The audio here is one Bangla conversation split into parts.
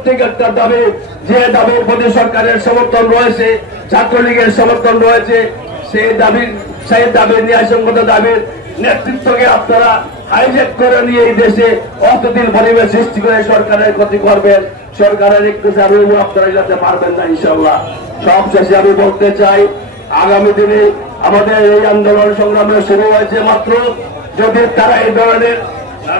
যৌক্তিক একটা দাবি, যে দাবির প্রতি সরকারের সমর্থন রয়েছে, ছাত্রলীগের সমর্থন রয়েছে, সেই দাবির ন্যায়সঙ্গত দাবির নেতৃত্বকে আপনারা হাইজ্যাক করে নিয়ে এই দেশে অস্থিতির পরিবেশ সৃষ্টি করে সরকারের ক্ষতি করবেন। সরকারের একটু দাবি আপনারা যেতে পারবেন না ইনশাল্লাহ। সবশেষে আমি বলতে চাই, আগামী দিনে আমাদের এই আন্দোলন সংগ্রামে শুরু হয়েছে মাত্র। যদি তারা এই ধরনের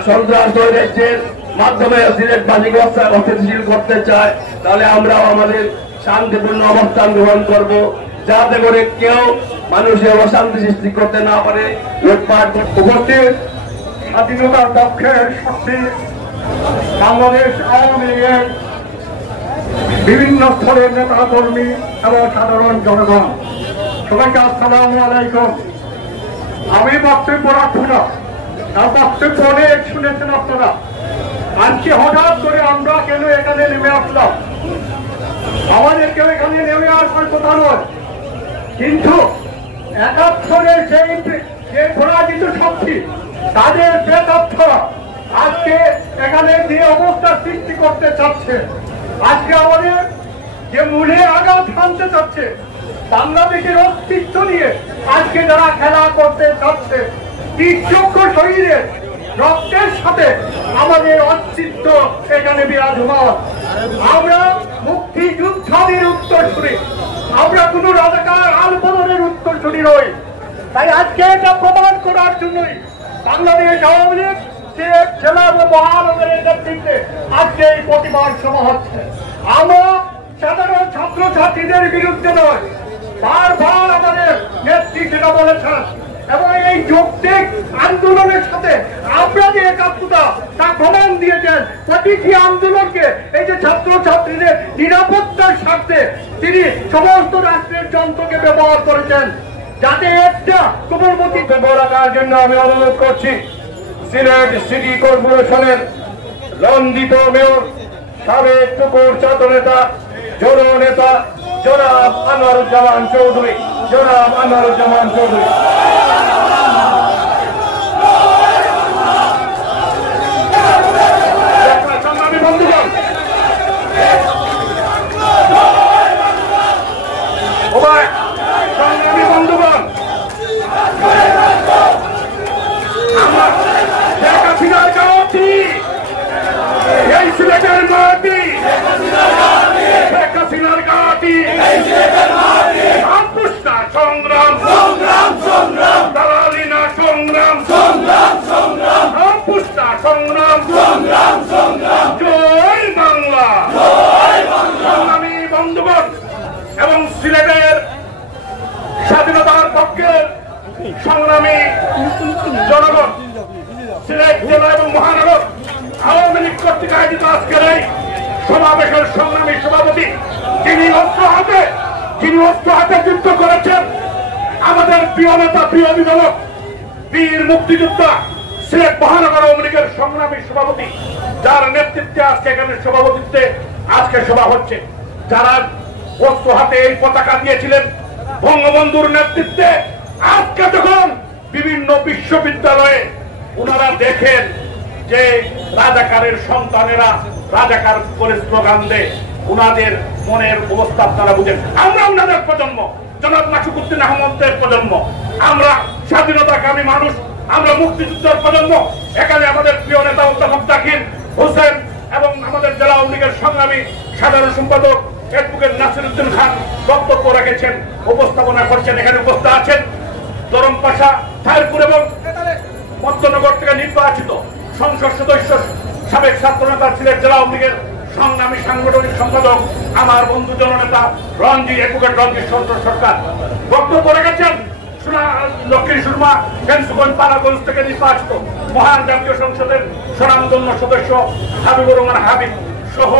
সন্ত্রাস তৈরির মাধ্যমে সিলেটবাসীকে অস্থিতিশীল করতে চায়, তাহলে আমরাও আমাদের শান্তিপূর্ণ অবস্থান গ্রহণ করব, যাতে করে কেউ মানুষের অশান্তি সৃষ্টি করতে না পারে। উপস্থিত স্বাধীনতার পক্ষের শক্তি বাংলাদেশ আওয়ামী লীগের বিভিন্ন স্তরের নেতা কর্মী এবং সাধারণ জনগণ, সবাইকে আসসালামু আলাইকুম। আমি বক্তব্য রাখবো না, তার বক্তব্য অনেক শুনেছেন আপনারা। আজকে হঠাৎ করে আমরা কেন এখানে নেমে আসলাম? আমাদের কেউ এখানে নেমে আসার কথা নয়, কিন্তু 71-এর যে পরাজিত শক্তি, তাদের বেতথ্য আজকে এখানে যে অবস্থা সৃষ্টি করতে চাচ্ছে, আজকে আমাদের যে মূলে আঘাত হানতে চাচ্ছে, বাংলাদেশের অস্তিত্ব নিয়ে আজকে যারা খেলা করতে চাচ্ছে, যোগ্য শহীদের রক্তের সাথে আমাদের অস্তিত্ব এখানে বিরাজমান। আমরা মুক্তিযোদ্ধাদের উত্তরসূরি, আমরা কোন রাজাকার আলবদরের উত্তরসূরি নই। তাই আজকে এটা প্রমাণ করার জন্যই বাংলাদেশ আওয়ামী লীগ জেলা ও মহানগরের নেতৃত্বে আজকে এই প্রতিবাদ সভা হচ্ছে। আমরা সাধারণ ছাত্রছাত্রীদের বিরুদ্ধে নয়, বারবার আমাদের নেত্রী যেটা বলেছেন, এবং এই যৌক্তিক আন্দোলনের সাথে আমরা যে একাত্মতা তা প্রমাণ দিয়েছেন। প্রতিটি আন্দোলনকে এই যে ছাত্রছাত্রীদের নিরাপত্তার স্বার্থে তিনি সমস্ত রাষ্ট্রের যন্ত্রকে ব্যবহার করেছেন, যাতে একটা কোমলমতি ব্যবহার রাখার জন্য আমি অনুরোধ করছি সিলেট সিটি কর্পোরেশনের লন্ডিত মেয়র, সাবেক টুকুর ছাত্র নেতা, জননেতা জনাব আনোয়ারুজ্জামান চৌধুরী। জনাব আনোয়ারুজ্জামান চৌধুরী। সংগ্রামী বন্ধুগণ, সংগ্রামী বন্ধুগণ, আমার শেখ হাসিনার গাঁটি, এই সিলেটের মাটি, শেখ হাসিনার গাঁটি, সংগ্রাম সংগ্রাম সংগ্রাম, দালালি না সংগ্রাম সংগ্রাম সংগ্রাম, পুষ্টা সংগ্রাম সংগ্রাম সংগ্রাম, জয় বাংলা জয় বাংলা। আমি বন্ধুগণ এবং সিলেটের স্বাধীনতার পক্ষের সংগ্রামী জনগণ, সিলেট জেলা এবং মহানগর আওয়ামী লীগ কর্তৃক আয়োজিত আজকের এই সমাবেশের সংগ্রামী সভাপতি, যিনি অস্ত্র হাতে যুদ্ধ করেছেন, আমাদের প্রিয় নেতা, প্রিয় অভিভাবক, বীর মুক্তিযোদ্ধা, সিলেট মহানগর আওয়ামী লীগের সংগ্রামী সভাপতি, যার নেতৃত্বে আজকে এখানে সভাপতিত্বে আজকে সভা হচ্ছে, যারা অস্ত্র হাতে এই পতাকা দিয়েছিলেন বঙ্গবন্ধুর নেতৃত্বে। আজকে যখন বিভিন্ন বিশ্ববিদ্যালয়ে ওনারা দেখেন যে রাজাকারের সন্তানেরা রাজাকার করে স্লোগান দেয়, ওনাদের মনের অবস্থা আপনারা বুঝেন। আমরা ওনাদের প্রজন্ম, জনাব মাসুকুদ্দিন আহমদের প্রজন্ম, আমরা স্বাধীনতাকামী মানুষ, আমরা মুক্তিযুদ্ধের প্রজন্ম। এখানে আমাদের প্রিয় নেতা অধ্যাপক জাকির হোসেন এবং আমাদের জেলা আওয়ামী লীগের সংগ্রামী সাধারণ সম্পাদক অ্যাডভোকেট নাসিরউদ্দিন খান বক্তব্য রেখেছেন, উপস্থাপনা করছেন। এখানে উপস্থিত আছেন দরম পাশা, থাইরপুর এবং মধ্যনগর থেকে নির্বাচিত সংসদ সদস্য, সাবেক ছাত্র নেতা, সিলেট জেলা আওয়ামী লীগের সংগ্রামী সাংগঠনিক সম্পাদক, আমার বন্ধু জননেতা অ্যাডভোকেট রঞ্জিত সরকার বক্তব্য রেখেছেন। লক্ষ্মী সুরমা ফেন্সগঞ্জ পানাগঞ্জ থেকে নির্বাচিত মহান জাতীয় সংসদের স্বনামধন্য সদস্য হাবিবুর রহমান হাবিব সহ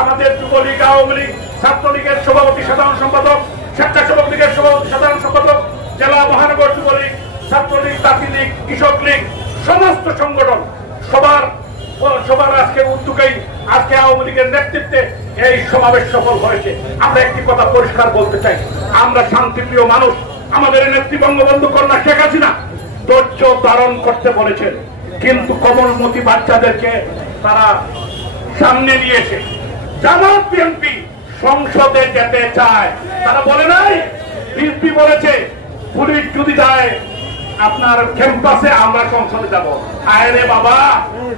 আমাদের যুবলীগ, আওয়ামী লীগ, ছাত্রলীগের সভাপতি সাধারণ সম্পাদক, স্বেচ্ছাসেবক লীগের সভাপতি সাধারণ সম্পাদক, জেলা মহানগর যুবলীগ, ছাত্রলীগ, জাতি লীগ, কৃষক লীগ, সমস্ত সংগঠন সবার আজকের উদ্যোগেই আজকে আওয়ামী লীগের নেতৃত্বে এই সমাবেশ সফল হয়েছে। আমরা একটি কথা পরিষ্কার বলতে চাই, আমরা শান্তিপ্রিয় মানুষ। আমাদের নেত্রী বঙ্গবন্ধু কন্যা শেখ হাসিনা ধৈর্য ধারণ করতে বলেছেন, কিন্তু কোমলমতি বাচ্চাদেরকে তারা সামনে নিয়ে এসে জামাত বিএনপি সংসদে যেতে চায়। তারা বলে নাই, বিএনপি বলেছে পুলিশ যদি যায় আপনার ক্যাম্পাসে আমরা সংসদে যাব। আয় রে বাবা,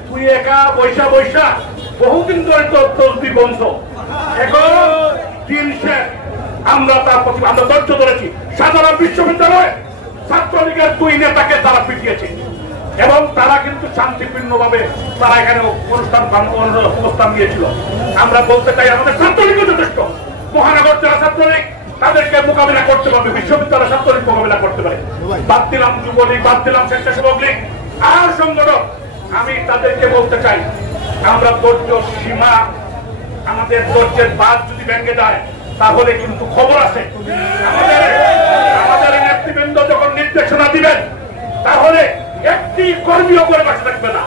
তুই একা বৈশা বৈশা বহুদিন ধরে তোর তসবি বন্ধ, এখন দিন শেষ। আমরা তার প্রতি আমরা ধৈর্য ধরেছি। সাধারণ বিশ্ববিদ্যালয় ছাত্রলীগের 2 নেতাকে তারা পিটিয়েছে এবং তারা কিন্তু শান্তিপূর্ণভাবে তারা এখানে অবস্থান নিয়েছিল। আমরা বলতে চাই আমাদের ছাত্রলীগও যথেষ্ট। মহানগর জেলা ছাত্রলীগ তাদেরকে মোকাবিলা করতে পারবে, বিশ্ববিদ্যালয় ছাত্রলীগ মোকাবিলা করতে পারে। বাদ দিলাম যুবলীগ, বাদ দিলাম স্বেচ্ছাসেবক লীগ আর সংগঠন। আমি তাদেরকে বলতে চাই, আমরা ধৈর্য সীমা, আমাদের ধৈর্যের বাদ যদি ভেঙে যায় তাহলে কিন্তু খবর আছে। আমাদের নেতৃবৃন্দ যখন নির্দেশনা দিবেন তাহলে একটি কর্মীও করে বাঁচতে থাকবে না।